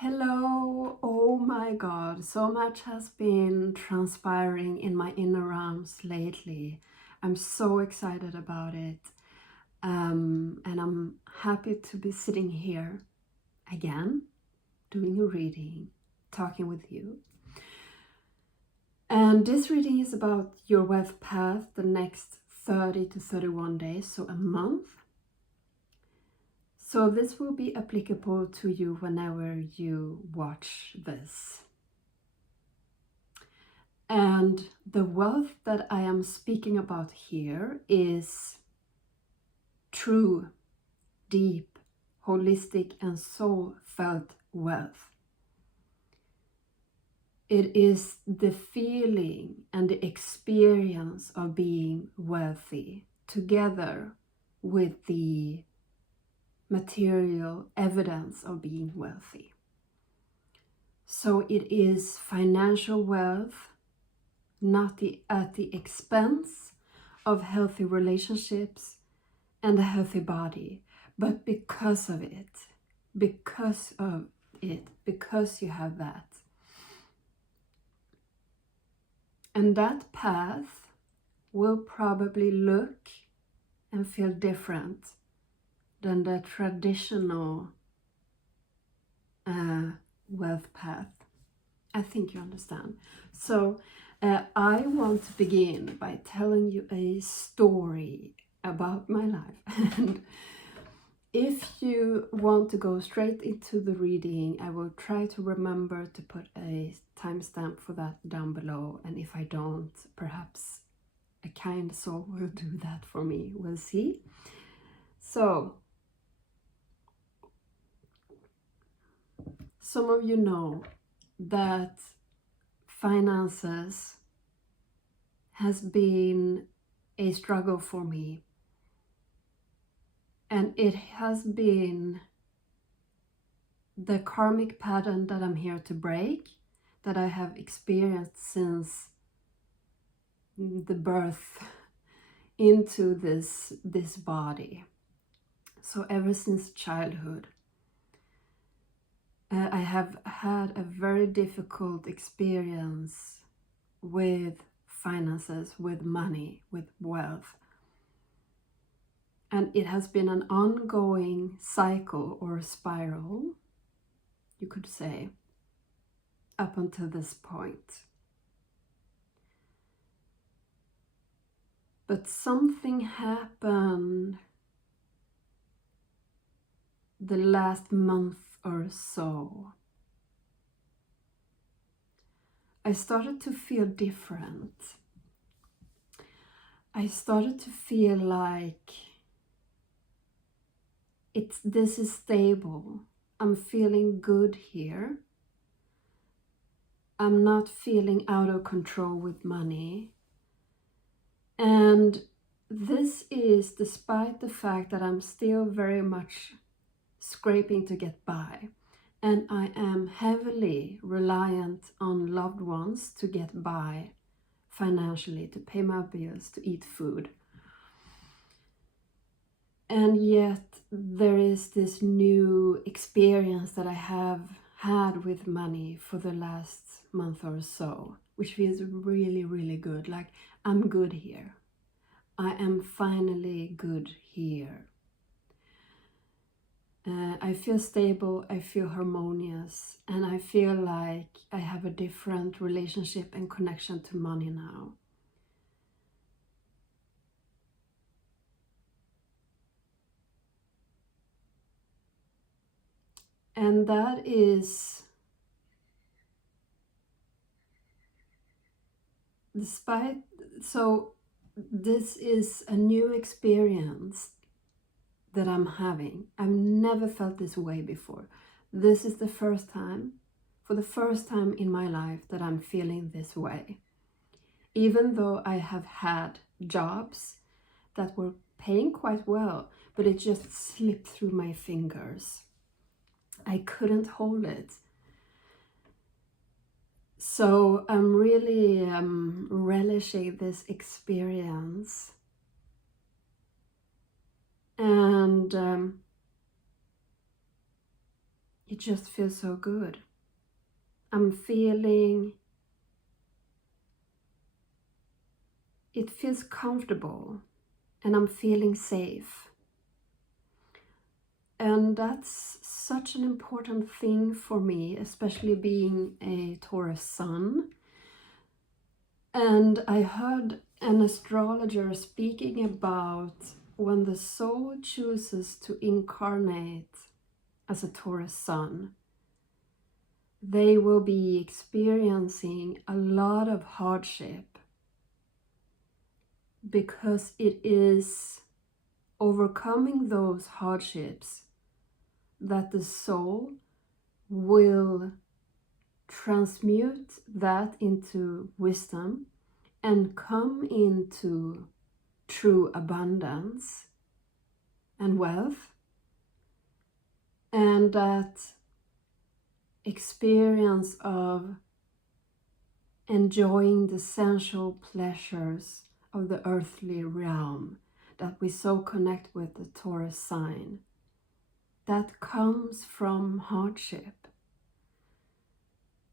Hello, oh my god, so much has been transpiring in my inner realms lately. I'm so excited about it, and I'm happy to be sitting here again, doing a reading, talking with you. And this reading is about your wealth path the next 30 to 31 days, so a month. So this will be applicable to you whenever you watch this. And the wealth that I am speaking about here is true, deep, holistic, and soul-felt wealth. It is the feeling and the experience of being wealthy together with the material evidence of being wealthy. So it is financial wealth, not at the expense of healthy relationships and a healthy body, but because of it, because you have that. And that path will probably look and feel different than the traditional wealth path. I think you understand. So I want to begin by telling you a story about my life. And if you want to go straight into the reading, I will try to remember to put a timestamp for that down below. And if I don't, perhaps a kind soul will do that for me. We'll see. So, some of you know that finances has been a struggle for me, and it has been the karmic pattern that I'm here to break, that I have experienced since the birth into this body. So ever since childhood, I have had a very difficult experience with finances, with money, with wealth. And it has been an ongoing cycle or spiral, you could say, up until this point. But something happened the last month or so. I started to feel different. I started to feel like this is stable. I'm feeling good here. I'm not feeling out of control with money. And this is despite the fact that I'm still very much scraping to get by. And I am heavily reliant on loved ones to get by financially, to pay my bills, to eat food. And yet there is this new experience that I have had with money for the last month or so, which feels really, really good. Like, I'm good here. I am finally good here. I feel stable, I feel harmonious, and I feel like I have a different relationship and connection to money now. And that is so this is a new experience that I'm having. I've never felt this way before. This is the first time, for the first time in my life, that I'm feeling this way. Even though I have had jobs that were paying quite well, but it just slipped through my fingers. I couldn't hold it. So I'm really relishing this experience. And it just feels so good. I'm feeling, it feels comfortable, and I'm feeling safe. And that's such an important thing for me, especially being a Taurus sun. And I heard an astrologer speaking about when the soul chooses to incarnate as a Taurus sun, they will be experiencing a lot of hardship, because it is overcoming those hardships that the soul will transmute that into wisdom and come into true abundance and wealth. And that experience of enjoying the sensual pleasures of the earthly realm that we so connect with the Taurus sign, that comes from hardship.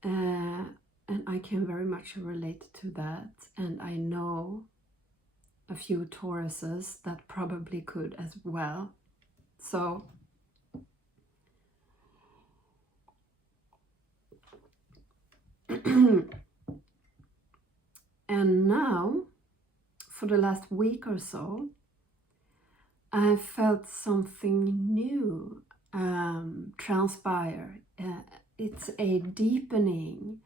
And I can very much relate to that, and I know a few Tauruses that probably could as well. So and now, for the last week or so, I felt something new transpire. It's a deepening,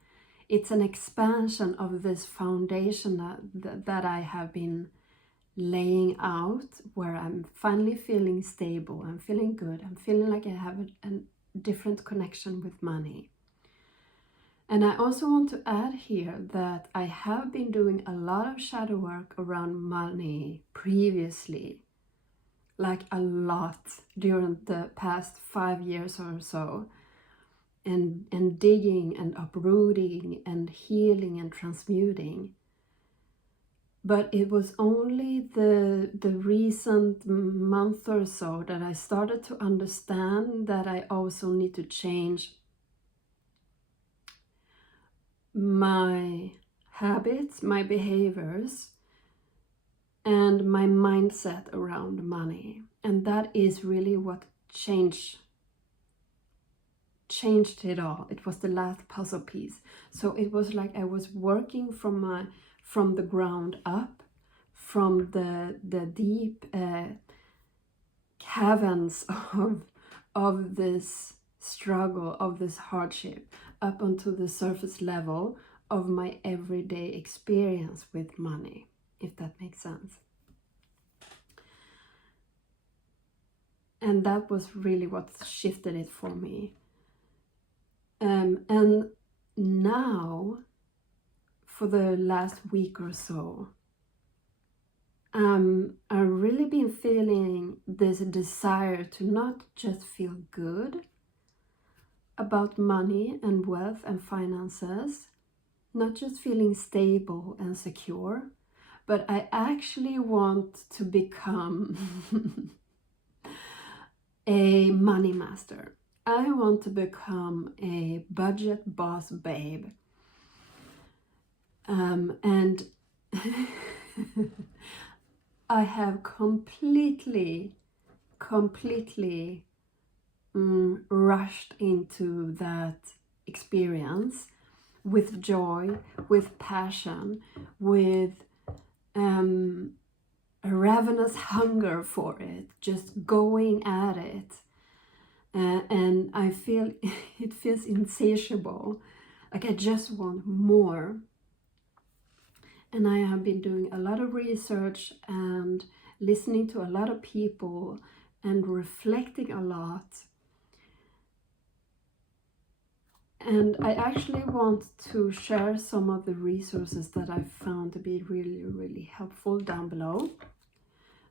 it's an expansion of this foundation that I have been laying out, where I'm finally feeling stable, I'm feeling good, I'm feeling like I have a different connection with money. And I also want to add here that I have been doing a lot of shadow work around money previously, like a lot during the past 5 years or so, and digging and uprooting and healing and transmuting. But it was only the recent month or so that I started to understand that I also need to change my habits, my behaviors, and my mindset around money. And that is really what changed it all. It was the last puzzle piece. So it was like I was working from the ground up, from the deep caverns of this struggle, of this hardship, up onto the surface level of my everyday experience with money, if that makes sense. And that was really what shifted it for me. And now, for the last week or so, I've really been feeling this desire to not just feel good about money and wealth and finances, not just feeling stable and secure, but I actually want to become a money master. I want to become a budget boss babe. And I have completely rushed into that experience with joy, with passion, with a ravenous hunger for it, just going at it. And I feel it feels insatiable, like I just want more. And I have been doing a lot of research and listening to a lot of people and reflecting a lot. And I actually want to share some of the resources that I found to be really, really helpful down below.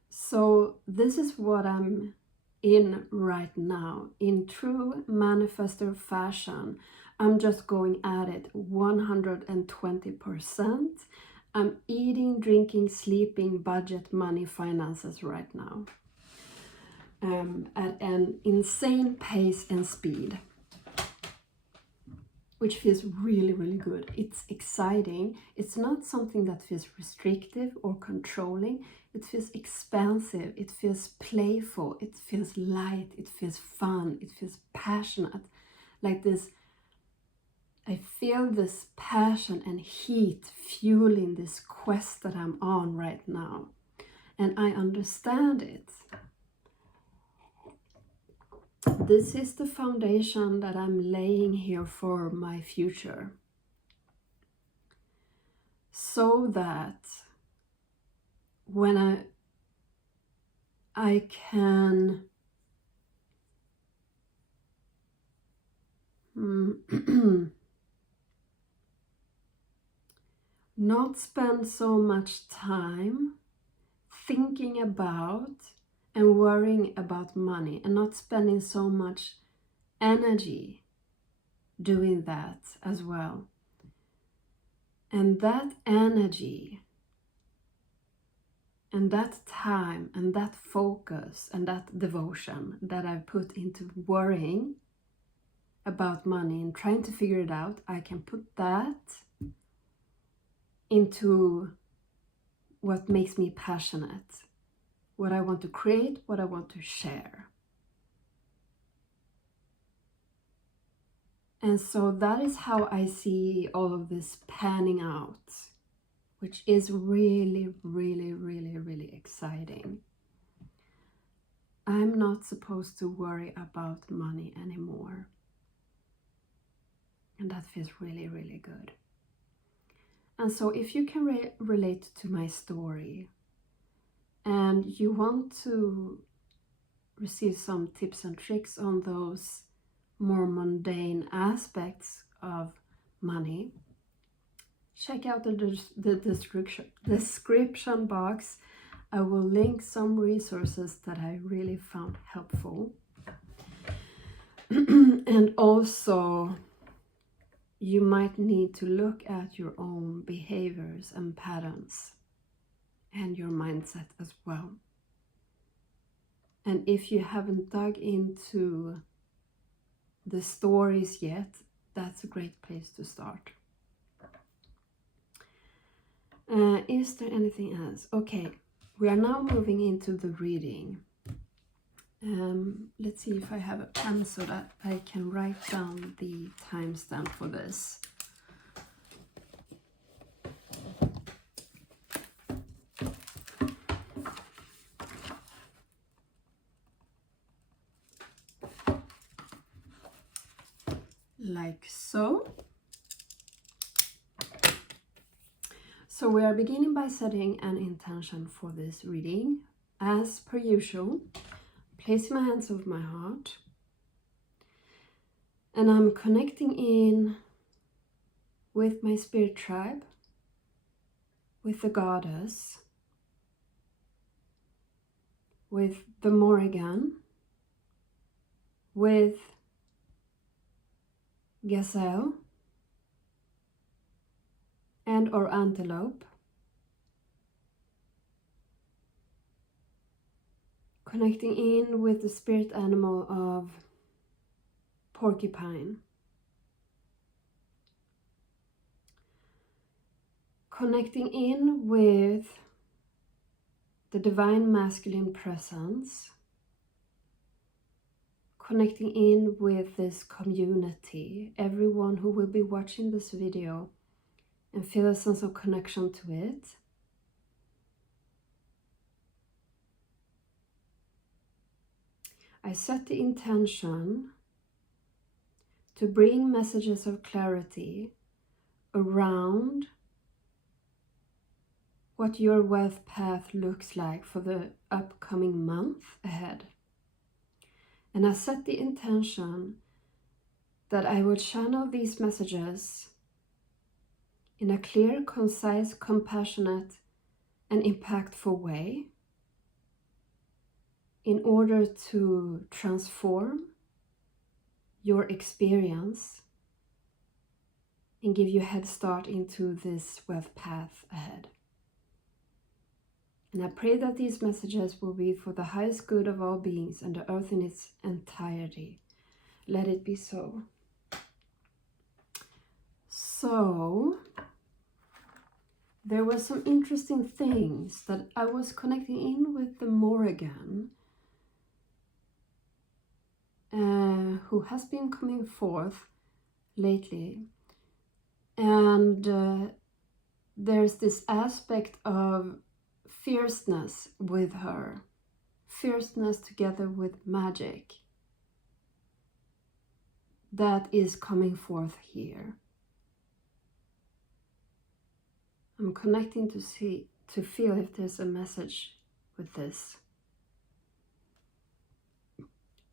So this is what I'm in right now. In true manifestor fashion, I'm just going at it 120%. I'm eating, drinking, sleeping, budget, money, finances right now. At an insane pace and speed. which feels really, really good. It's exciting. It's not something that feels restrictive or controlling. It feels expansive. It feels playful. It feels light. It feels fun. It feels passionate. Like this, I feel this passion and heat fueling this quest that I'm on right now. And I understand it. This is the foundation that I'm laying here for my future. So that when I can not spend so much time thinking about and worrying about money, and not spending so much energy doing that as well. And that energy and that time and that focus and that devotion that I put into worrying about money and trying to figure it out, I can put that into what makes me passionate, what I want to create, what I want to share. And so that is how I see all of this panning out, which is really, really, really, really exciting. I'm not supposed to worry about money anymore. And that feels really, really good. And so if you can relate to my story and you want to receive some tips and tricks on those more mundane aspects of money, check out the description box. I will link some resources that I really found helpful. And also, you might need to look at your own behaviors and patterns and your mindset as well. And if you haven't dug into the stories yet, that's a great place to start. Is there anything else? Okay, we are now moving into the reading. Let's see if I have a pen so that I can write down the timestamp for this. Like so. So we are beginning by setting an intention for this reading. As per usual, placing my hands over my heart. And I'm connecting in with my spirit tribe, with the goddess, with the Morrigan, with gazelle, and or antelope, connecting in with the spirit animal of porcupine, connecting in with the divine masculine presence, connecting in with this community, everyone who will be watching this video, and feel a sense of connection to it. I set the intention to bring messages of clarity around what your wealth path looks like for the upcoming month ahead. And I set the intention that I will channel these messages in a clear, concise, compassionate, and impactful way in order to transform your experience and give you a head start into this wealth path ahead. And I pray that these messages will be for the highest good of all beings and the earth in its entirety. Let it be so. So there were some interesting things that I was connecting in with the Morrigan, who has been coming forth lately. And there's this aspect of fierceness with her, fierceness together with magic, that is coming forth here. I'm connecting to feel if there's a message with this.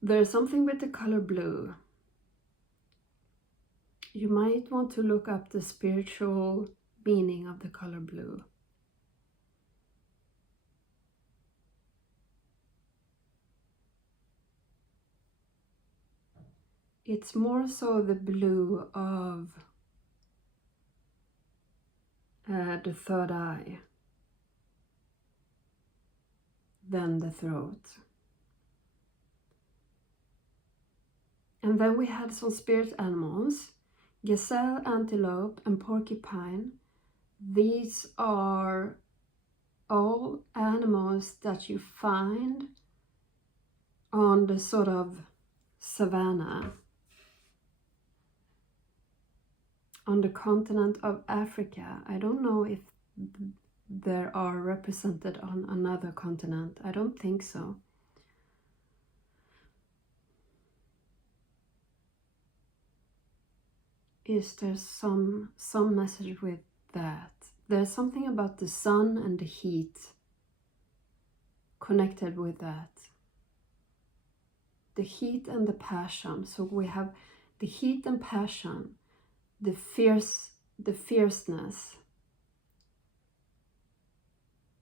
There's something with the color blue. You might want to look up the spiritual meaning of the color blue. It's more so the blue of the third eye than the throat. And then we had some spirit animals, gazelle, antelope, and porcupine. These are all animals that you find on the sort of savanna on the continent of Africa. I don't know if they are represented on another continent. I don't think so. Is there some message with that? There's something about the sun and the heat connected with that. The heat and the passion. So we have the heat and passion, the fierceness,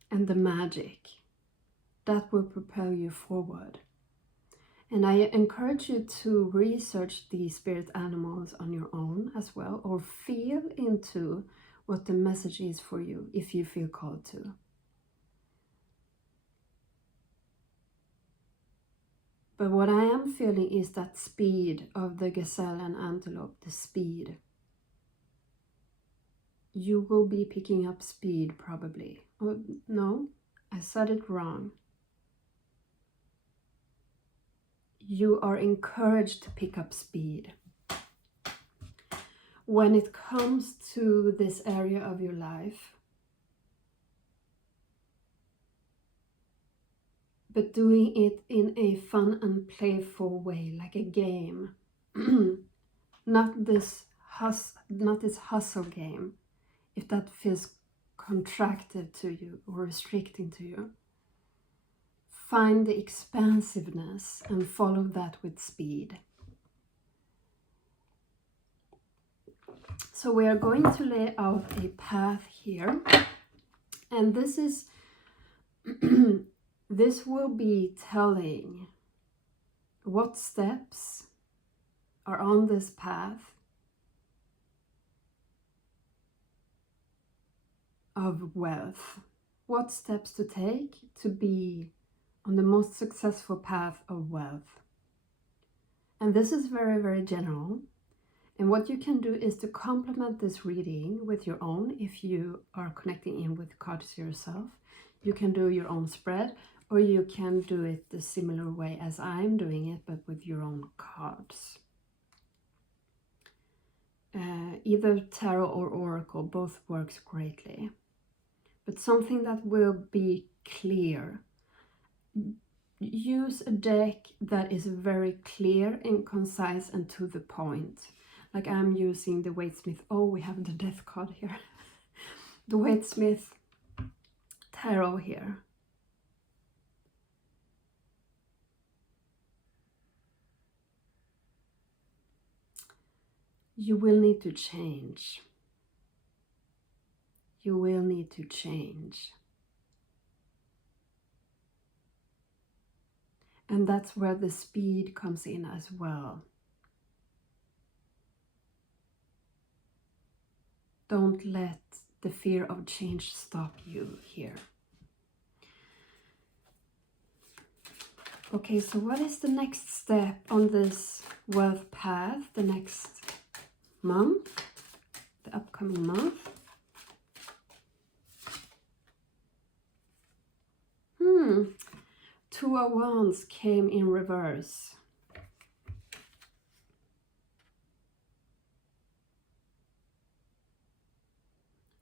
and the magic that will propel you forward. And I encourage you to research these spirit animals on your own as well, or feel into what the message is for you if you feel called to. But what I am feeling is that speed of the gazelle and antelope, the speed. You will be picking up speed probably. Oh, no, I said it wrong. You are encouraged to pick up speed. When it comes to this area of your life, but doing it in a fun and playful way, like a game. Not this hustle game, if that feels contracted to you or restricting to you. Find the expansiveness and follow that with speed. So we are going to lay out a path here, and this is this will be telling what steps are on this path of wealth, what steps to take to be on the most successful path of wealth. And this is very, very general. And what you can do is to complement this reading with your own. If you are connecting in with cards yourself, you can do your own spread, or you can do it the similar way as I'm doing it, but with your own cards. Either tarot or oracle, both works greatly. But something that will be clear. Use a deck that is very clear and concise and to the point. Like I'm using the Waite-Smith. Oh, we have the death card here. The Waite-Smith tarot here. You will need to change. You will need to change. And that's where the speed comes in as well. Don't let the fear of change stop you here. Okay, so what is the next step on this wealth path? The next month, the the upcoming month. Two of Wands came in reverse.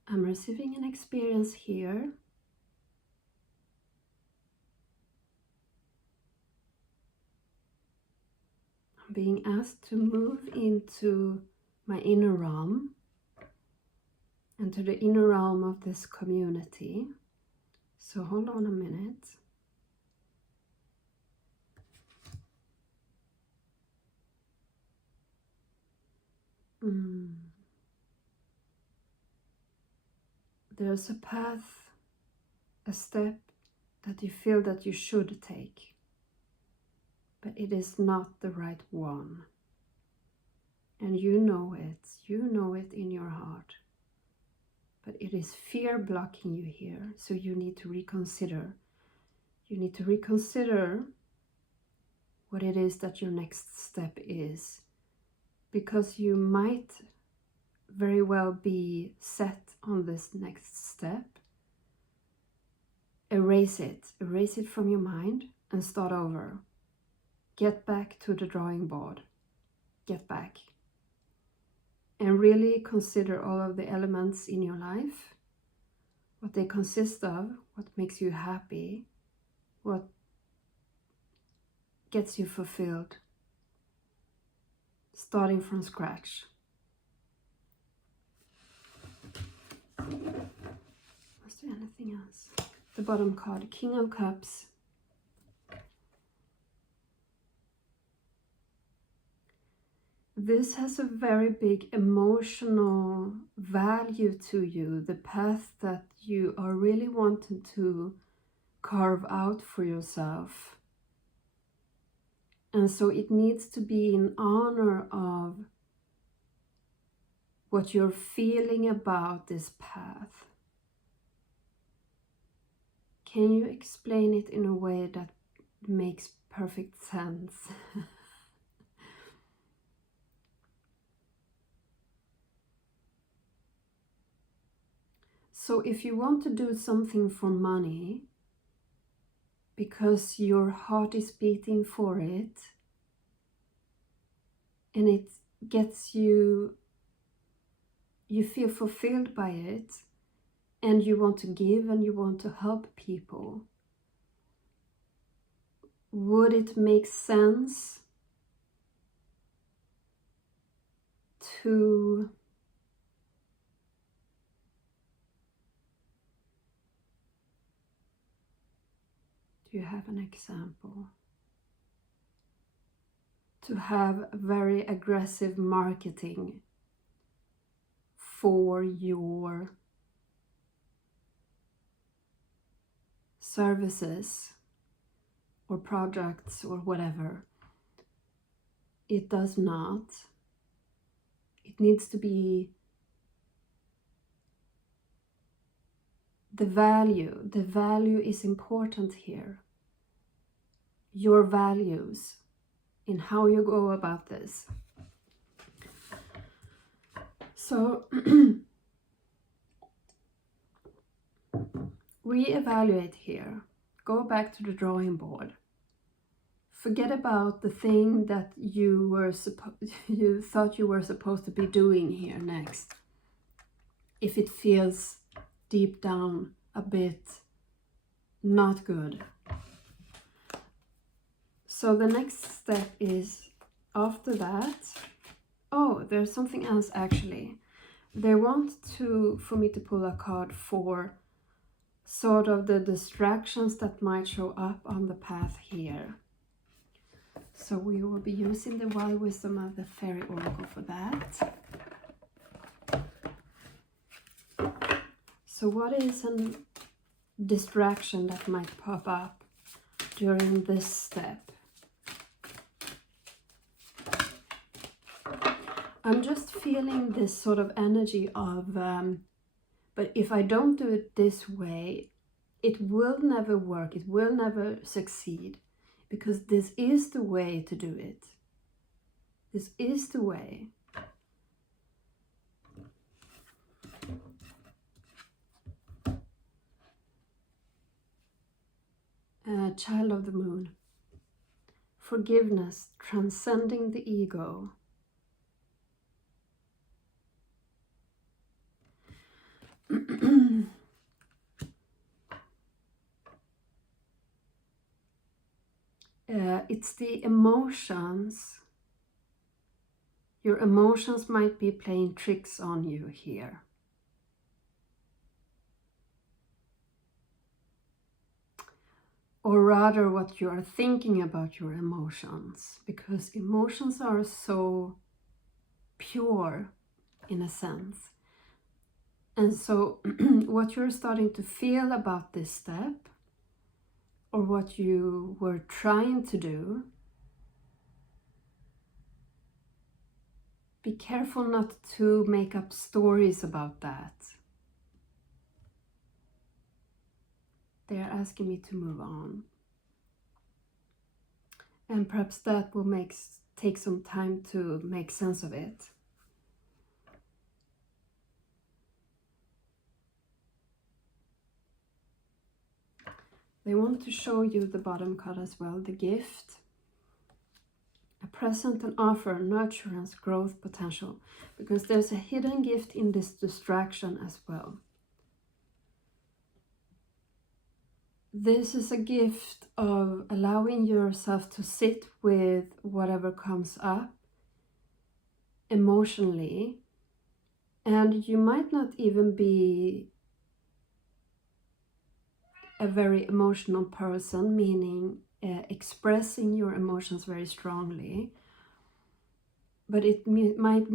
I'm receiving an experience here. I'm being asked to move into my inner realm and to the inner realm of this community. So hold on a minute. There's a path, a step that you feel that you should take, but it is not the right one. And you know it in your heart. But it is fear blocking you here, so you need to reconsider. You need to reconsider what it is that your next step is, because you might very well be set on this next step. Erase it from your mind and start over. Get back to the drawing board. Get back. And really consider all of the elements in your life, what they consist of, what makes you happy, what gets you fulfilled, starting from scratch. Was there anything else? The bottom card, King of Cups. This has a very big emotional value to you, the path that you are really wanting to carve out for yourself. And so it needs to be in honor of what you're feeling about this path. Can you explain it in a way that makes perfect sense? So if you want to do something for money, because your heart is beating for it, and it gets you feel fulfilled by it, and you want to give and you want to help people, would it make sense to do you have an example? To have very aggressive marketing for your services or projects or whatever. It does not. It needs to be the value. The value is important here. Your values in how you go about this. So reevaluate here. Go back to the drawing board. Forget about the thing that you thought you were supposed to be doing here next. If it feels deep down a bit not good. So the next step is after that. Oh, there's something else actually. They want for me to pull a card for sort of the distractions that might show up on the path here. So we will be using the wild wisdom of the fairy oracle for that. So what is a distraction that might pop up during this step? I'm just feeling this sort of energy of, but if I don't do it this way, it will never work, it will never succeed, because this is the way to do it. This is the way. child of the moon. Forgiveness, transcending the ego. It's the emotions. Your emotions might be playing tricks on you here. Or rather what you are thinking about your emotions, because emotions are so pure in a sense. And so what you're starting to feel about this step, or what you were trying to do, be careful not to make up stories about that. They're asking me to move on. And perhaps that will take some time to make sense of it. They want to show you the bottom card as well, the gift. A present and offer, nurturance, growth, potential. Because there's a hidden gift in this distraction as well. This is a gift of allowing yourself to sit with whatever comes up emotionally. And you might not even be a very emotional person, meaning expressing your emotions very strongly. But it might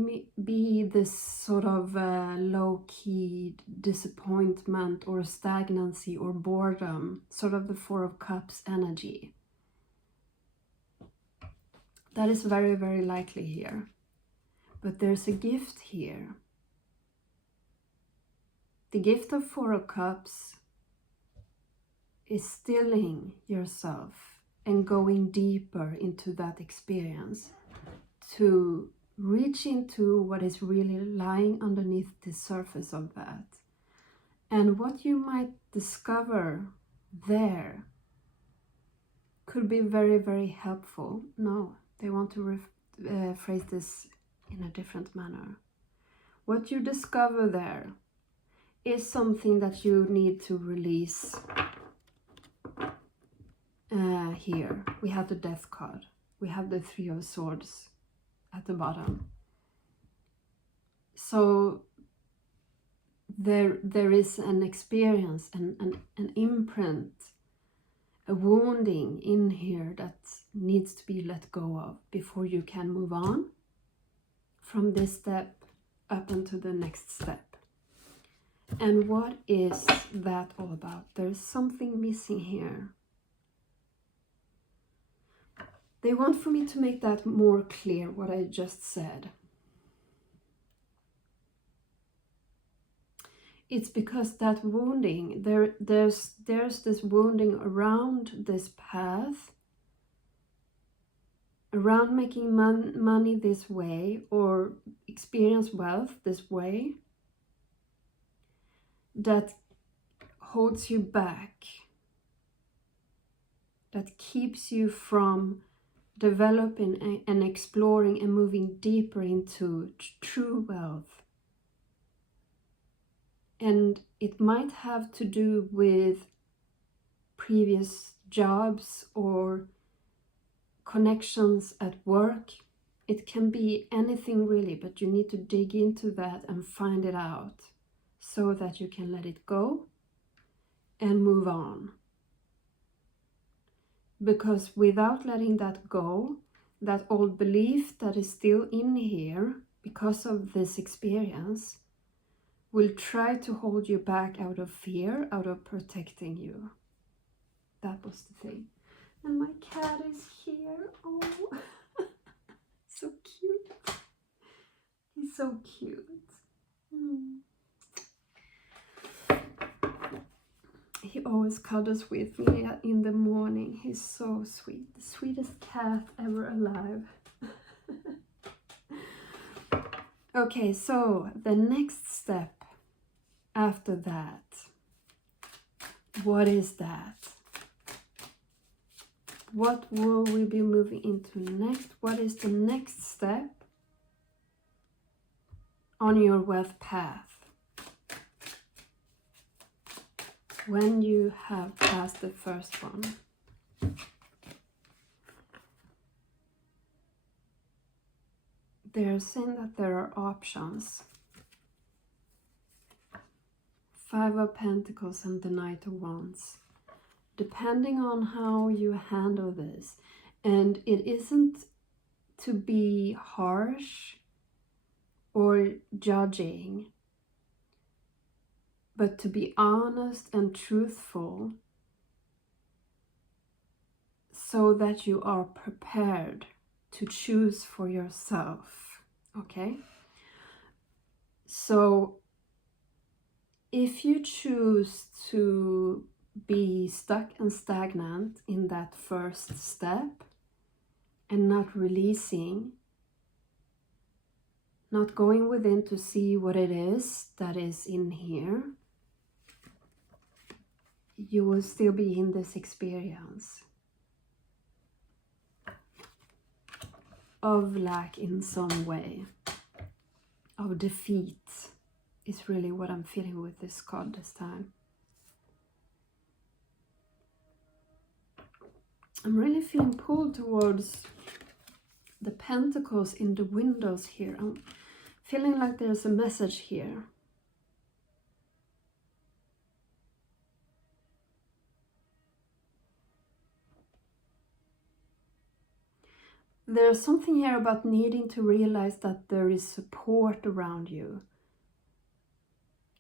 be this sort of low-key disappointment or stagnancy or boredom, sort of the Four of Cups energy. That is very, very likely here. But there's a gift here. The gift of Four of Cups is stilling yourself and going deeper into that experience to reach into what is really lying underneath the surface of that. And what you might discover there could be very, very helpful. No, they want to phrase this in a different manner. What you discover there is something that you need to release. Here we have the Death card. We have the Three of Swords at the bottom. So there is an experience, an imprint, a wounding in here that needs to be let go of before you can move on from this step up into the next step. And what is that all about? There's something missing here. They want for me to make that more clear, what I just said. It's because that wounding, there's this wounding around this path, around making money this way or experience wealth this way, that holds you back, that keeps you from developing and exploring and moving deeper into true wealth. And it might have to do with previous jobs or connections at work. It can be anything really, but you need to dig into that and find it out so that you can let it go and move on. Because without letting that go, that old belief that is still in here because of this experience will try to hold you back out of fear, out of protecting you. That was the thing. And my cat is here. Oh, so cute. He's so cute. He always cuddles with me in the morning. He's so sweet. The sweetest cat ever alive. Okay, so the next step after that, what is that? What will we be moving into next? What is the next step on your wealth path when you have passed the first one? They're saying that there are options. Five of Pentacles and the Knight of Wands. Depending on how you handle this, and it isn't to be harsh or judging, but to be honest and truthful so that you are prepared to choose for yourself, okay? So if you choose to be stuck and stagnant in that first step and not releasing, not going within to see what it is that is in here, you will still be in this experience of lack in some way, of defeat is really what I'm feeling with this card this time. I'm really feeling pulled towards the pentacles in the windows here. I'm feeling like there's a message here. There's something here about needing to realize that there is support around you.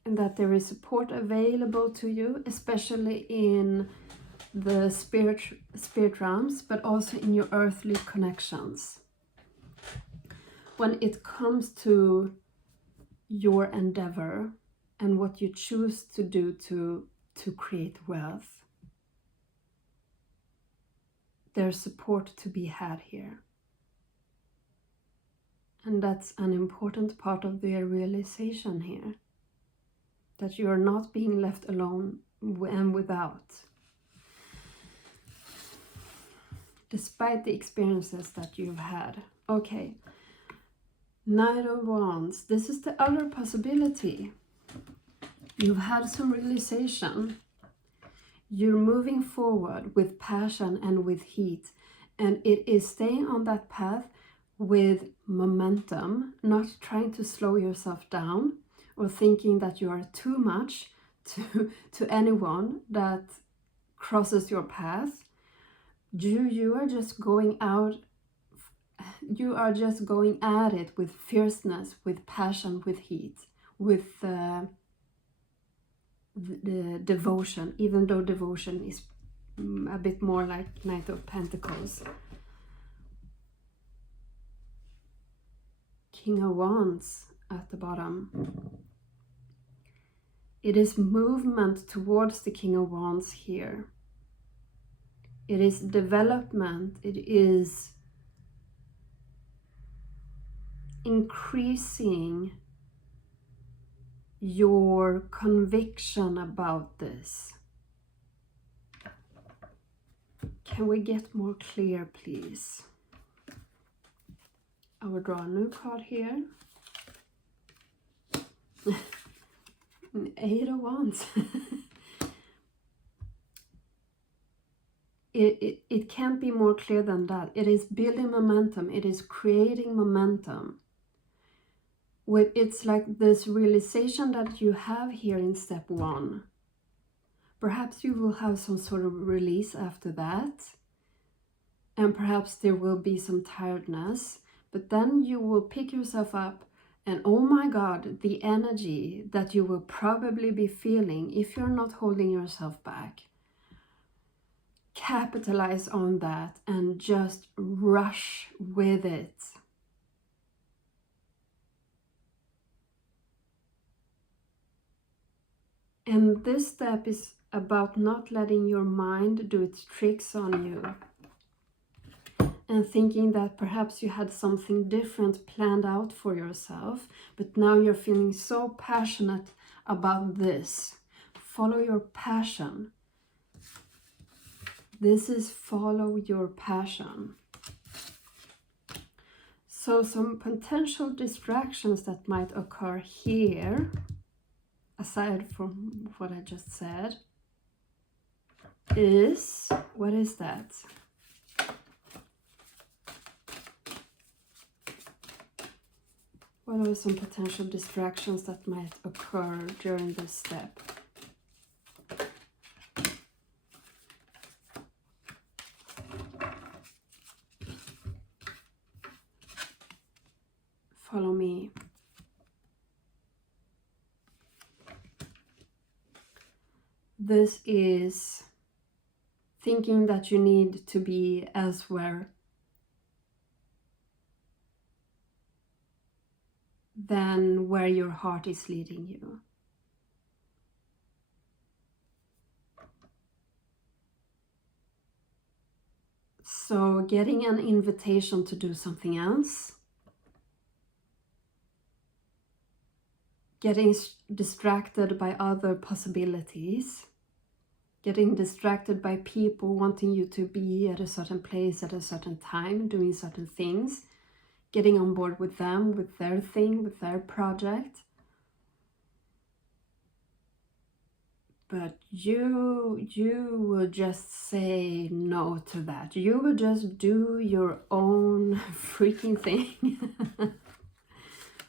And that there is support available to you, especially in the spirit realms, but also in your earthly connections. When it comes to your endeavor and what you choose to do to create wealth, there's support to be had here. And that's an important part of the realization here. That you are not being left alone and without. Despite the experiences that you've had. Okay. Knight of Wands. This is the other possibility. You've had some realization. You're moving forward with passion and with heat. And it is staying on that path with momentum. Not trying to slow yourself down. Or thinking that you are too much to anyone that crosses your path. You are just going out, you are just going at it with fierceness, with passion, with heat, with the devotion, even though devotion is a bit more like Knight of Pentacles. King of Wands at the bottom. It is movement towards the King of Wands here. It is development. It is increasing your conviction about this. Can we get more clear, please? I will draw a new card here. Eight of Wands. It can't be more clear than that. It is building momentum. It is creating momentum. It's like this realization that you have here in step one. Perhaps you will have some sort of release after that. And perhaps there will be some tiredness. But then you will pick yourself up. And oh my God, the energy that you will probably be feeling if you're not holding yourself back. Capitalize on that and just rush with it. And this step is about not letting your mind do its tricks on you. And thinking that perhaps you had something different planned out for yourself, but now you're feeling so passionate about this. Follow your passion. This is follow your passion. So some potential distractions that might occur here, aside from what I just said, is, what is that? What are some potential distractions that might occur during this step? Follow me. This is thinking that you need to be elsewhere than where your heart is leading you. So getting an invitation to do something else, getting distracted by other possibilities, getting distracted by people wanting you to be at a certain place at a certain time, doing certain things, getting on board with them, with their thing, with their project. But you will just say no to that. You will just do your own freaking thing.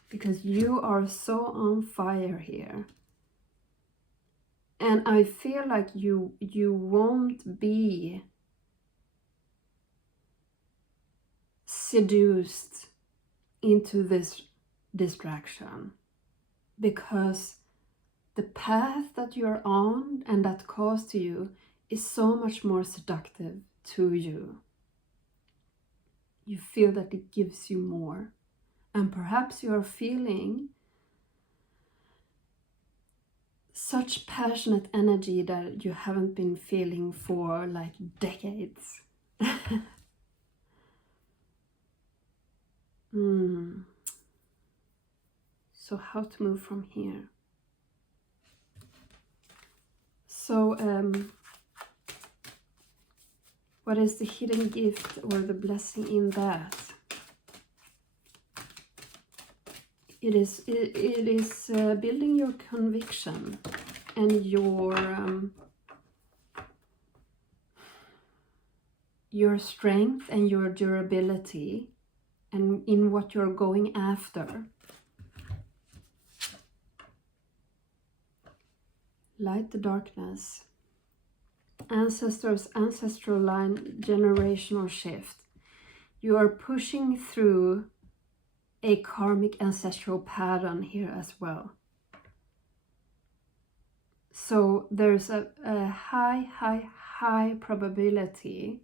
Because you are so on fire here. And I feel like you won't be seduced into this distraction, because the path that you're on and that calls to you is so much more seductive to you. You feel that it gives you more. And perhaps you're feeling such passionate energy that you haven't been feeling for like decades. So how to move from here? So what is the hidden gift or the blessing in that? It is building your conviction and your strength and your durability, and in what you're going after. Light the darkness. Ancestors, ancestral line, generational shift. You are pushing through a karmic ancestral pattern here as well. So there's a high probability.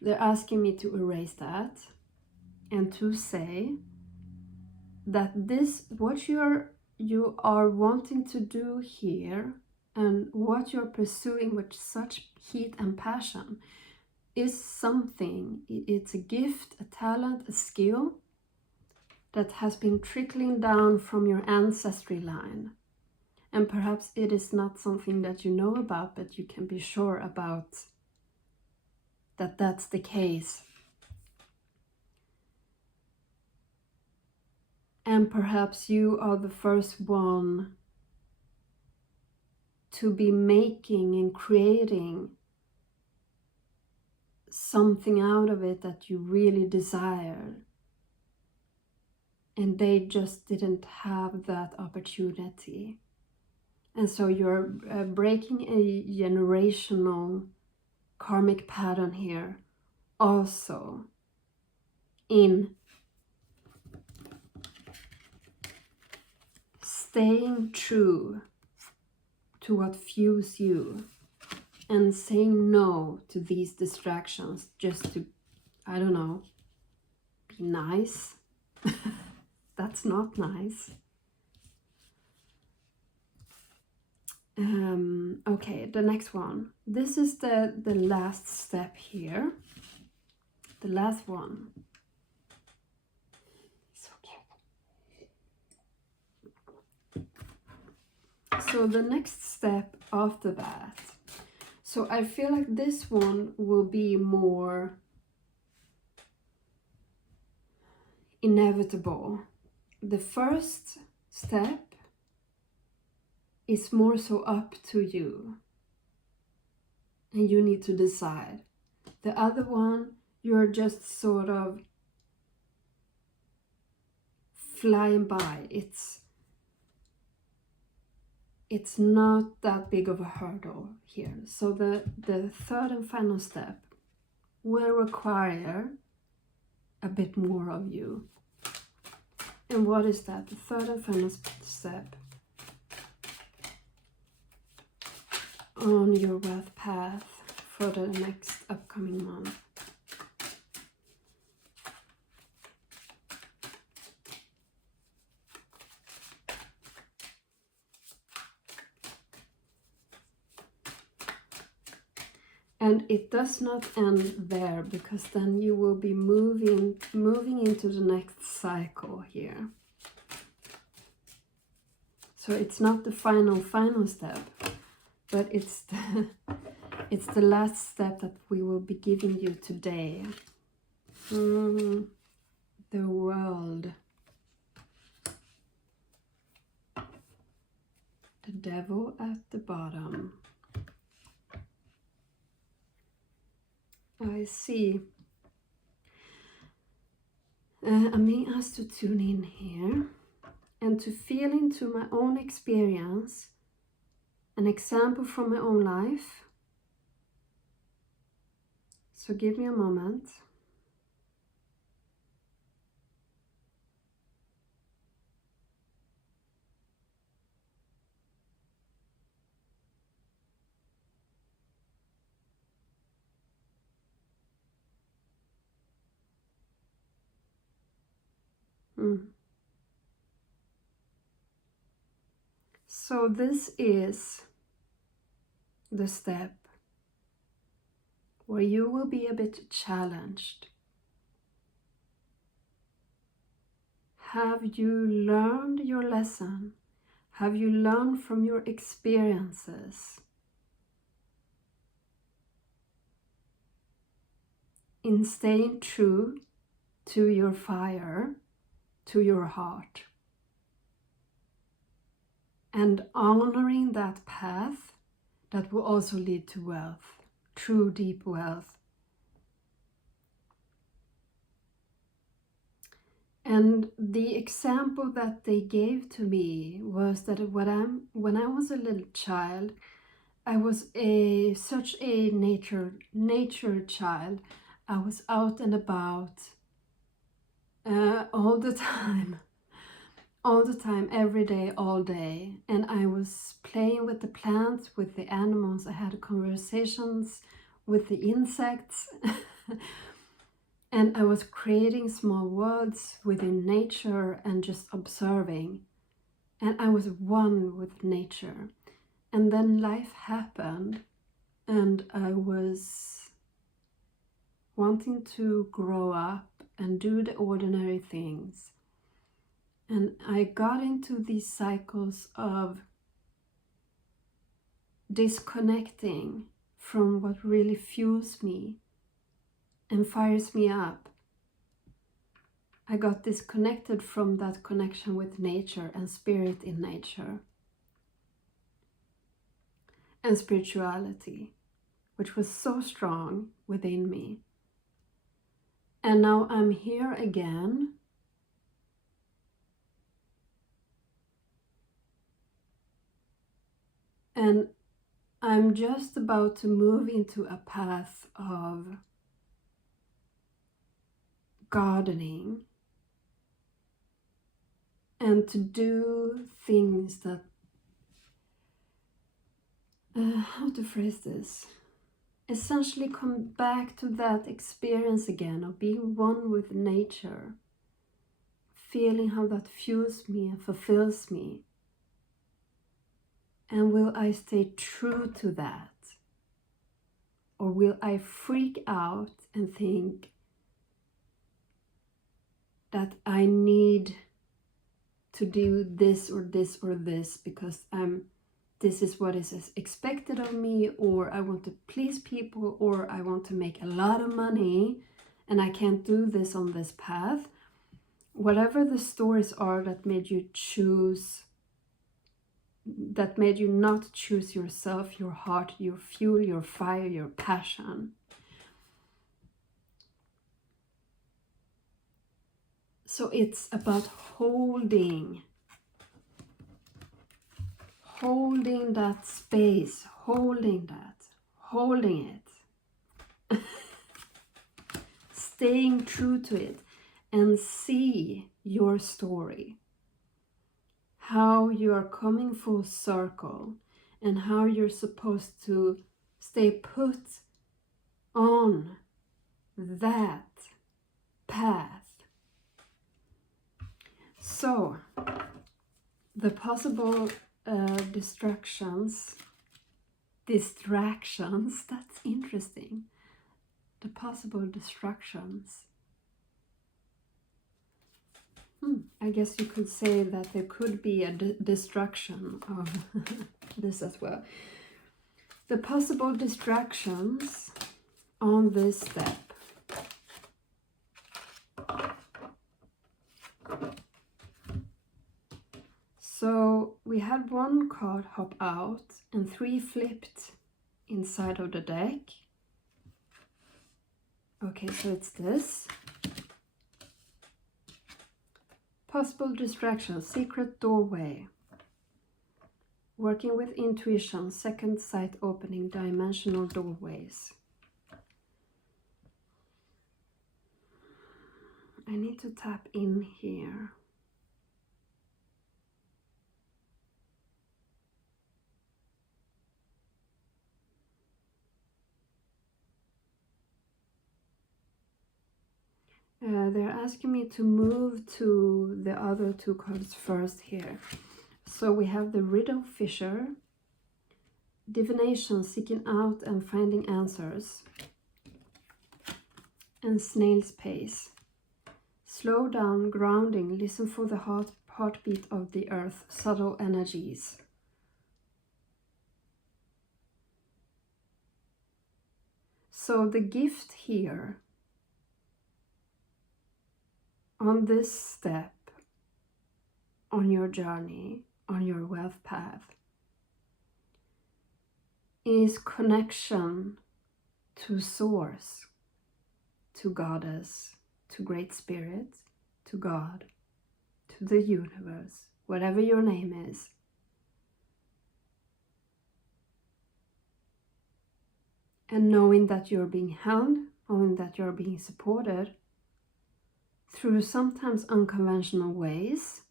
They're asking me to erase that and to say that this, what you are wanting to do here and what you're pursuing with such heat and passion is something, it's a gift, a talent, a skill that has been trickling down from your ancestry line. And perhaps it is not something that you know about, but you can be sure about that that's the case. And perhaps you are the first one to be making and creating something out of it that you really desire. And they just didn't have that opportunity. And so you're breaking a generational karmic pattern here also in staying true to what fuels you and saying no to these distractions just to, I don't know, be nice. That's not nice. Okay, the next one. This is the last step here. The last one. So cute. So the next step after that. So I feel like this one will be more inevitable. The first step is more so up to you, and you need to decide. The other one, you're just sort of flying by. It's not that big of a hurdle here. So the third and final step will require a bit more of you. And what is that? The third and final step on your wealth path for the next upcoming month. And it does not end there, because then you will be moving into the next cycle here. So it's not the final step, but it's the last step that we will be giving you today. The world. The devil at the bottom. I see. I'm being asked to tune in here and to feel into my own experience, an example from my own life. So give me a moment. So this is the step where you will be a bit challenged. Have you learned your lesson? Have you learned from your experiences in staying true to your fire, to your heart, and honoring that path that will also lead to wealth, true deep wealth? And the example that they gave to me was that when I was a little child, I was such a nature child. I was out and about all the time, every day, all day. And I was playing with the plants, with the animals. I had conversations with the insects. And I was creating small worlds within nature and just observing. And I was one with nature. And then life happened, and I was wanting to grow up and do the ordinary things. And I got into these cycles of disconnecting from what really fuels me and fires me up. I got disconnected from that connection with nature and spirit in nature and spirituality, which was so strong within me. And now I'm here again, and I'm just about to move into a path of gardening and to do things that, how to phrase this, essentially come back to that experience again of being one with nature, feeling how that fuels me and fulfills me. And will I stay true to that? Or will I freak out and think that I need to do this or this or this because I'm this is what is expected of me, or I want to please people, or I want to make a lot of money and I can't do this on this path. Whatever the stories are that made you choose, that made you not choose yourself, your heart, your fuel, your fire, your passion. So it's about holding that space, holding it, staying true to it, and see your story, how you are coming full circle, and how you're supposed to stay put on that path. So the possible distractions, that's interesting. The possible distractions. I guess you could say that there could be a destruction of this as well. The possible distractions on this step. So we had one card hop out and 3 flipped inside of the deck. Okay, so it's this. Possible distraction, secret doorway. Working with intuition, second sight opening, dimensional doorways. I need to tap in here. They're asking me to move to the other 2 cards first here. So we have the Riddle Fisher, Divination, seeking out and finding answers, and Snail's Pace. Slow down, grounding, listen for the heartbeat of the earth, subtle energies. So the gift here on this step, on your journey, on your wealth path, is connection to Source, to Goddess, to Great Spirit, to God, to the universe, whatever your name is. And knowing that you're being held, knowing that you're being supported through sometimes unconventional ways,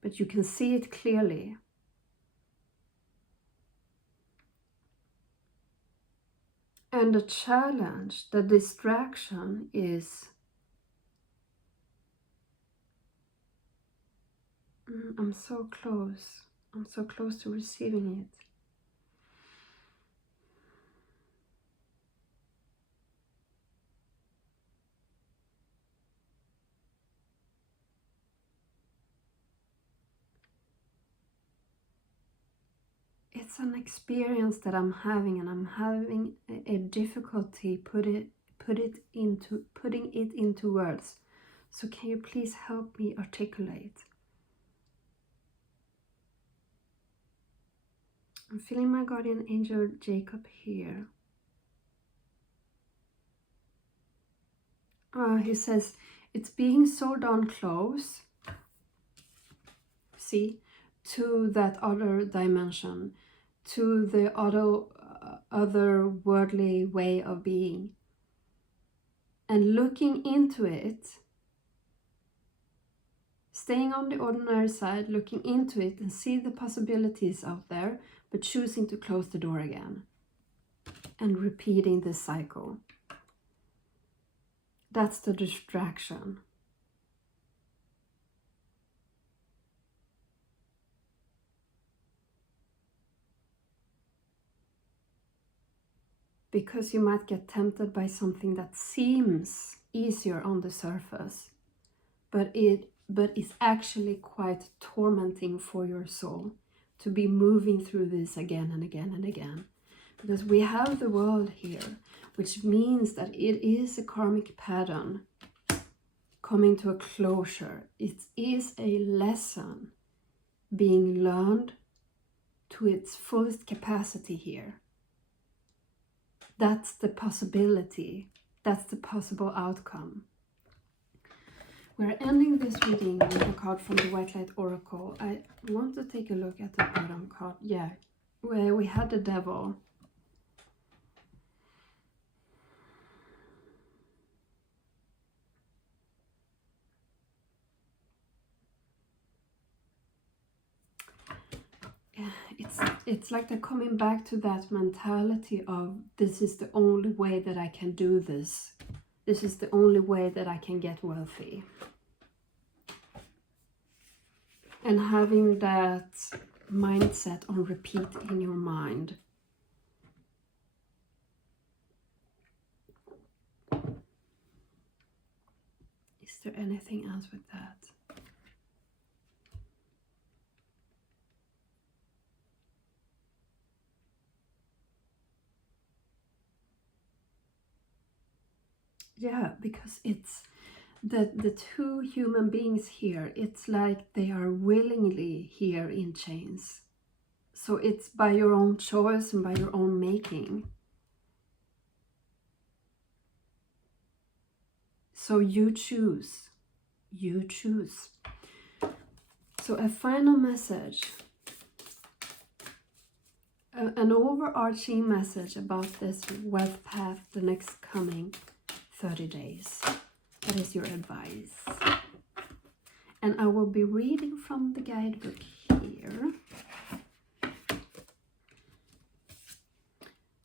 but you can see it clearly. And the challenge, the distraction is, I'm so close to receiving it. It's an experience that I'm having, and I'm having a difficulty putting it into words. So can you please help me articulate? I'm feeling my guardian angel Jacob here. He says, it's being so darn close, see, to that other dimension, to the otherworldly way of being. And looking into it, staying on the ordinary side, looking into it and see the possibilities out there, but choosing to close the door again and repeating this cycle. That's the distraction. Because you might get tempted by something that seems easier on the surface, but is actually quite tormenting for your soul, to be moving through this again and again and again. Because we have the world here, which means that it is a karmic pattern coming to a closure. It is a lesson being learned to its fullest capacity here. That's the possibility. That's the possible outcome. We're ending this reading with a card from the White Light Oracle. I want to take a look at the bottom card. Yeah, where we had the Devil. It's like they're coming back to that mentality of, this is the only way that I can do this. This is the only way that I can get wealthy. And having that mindset on repeat in your mind. Is there anything else with that? Yeah, because it's the two human beings here, it's like they are willingly here in chains. So it's by your own choice and by your own making. So you choose. You choose. So a final message. An overarching message about this wealth path the next coming 30 days. That is your advice. And I will be reading from the guidebook here.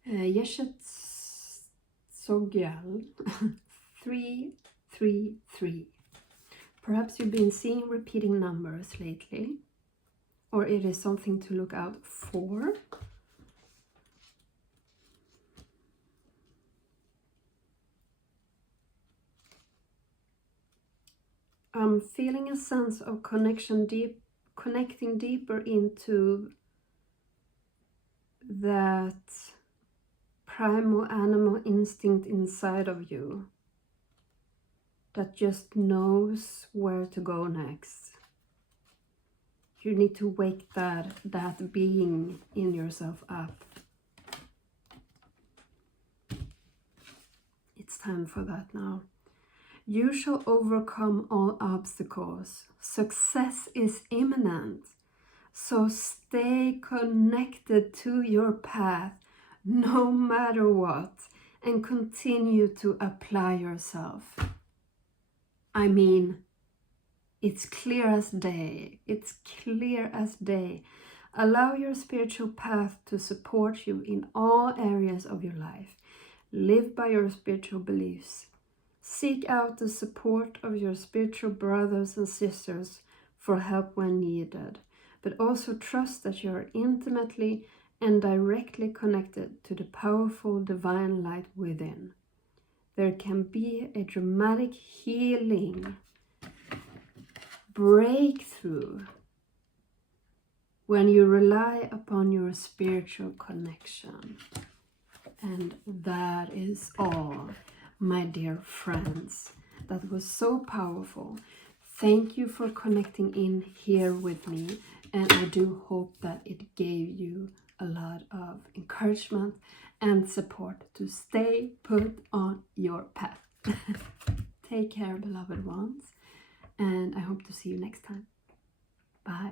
Yeshet Sogyal 333. Perhaps you've been seeing repeating numbers lately, or it is something to look out for. I'm feeling a sense of connecting deeper into that primal animal instinct inside of you that just knows where to go next. You need to wake that being in yourself up. It's time for that now. You shall overcome all obstacles. Success is imminent. So stay connected to your path no matter what, and continue to apply yourself. I mean, it's clear as day. It's clear as day. Allow your spiritual path to support you in all areas of your life. Live by your spiritual beliefs. Seek out the support of your spiritual brothers and sisters for help when needed, but also trust that you are intimately and directly connected to the powerful divine light within. There can be a dramatic healing breakthrough when you rely upon your spiritual connection. And that is all, my dear friends. That was so powerful. Thank you for connecting in here with me, and I do hope that it gave you a lot of encouragement and support to stay put on your path. Take care, beloved ones, and I hope to see you next time. Bye.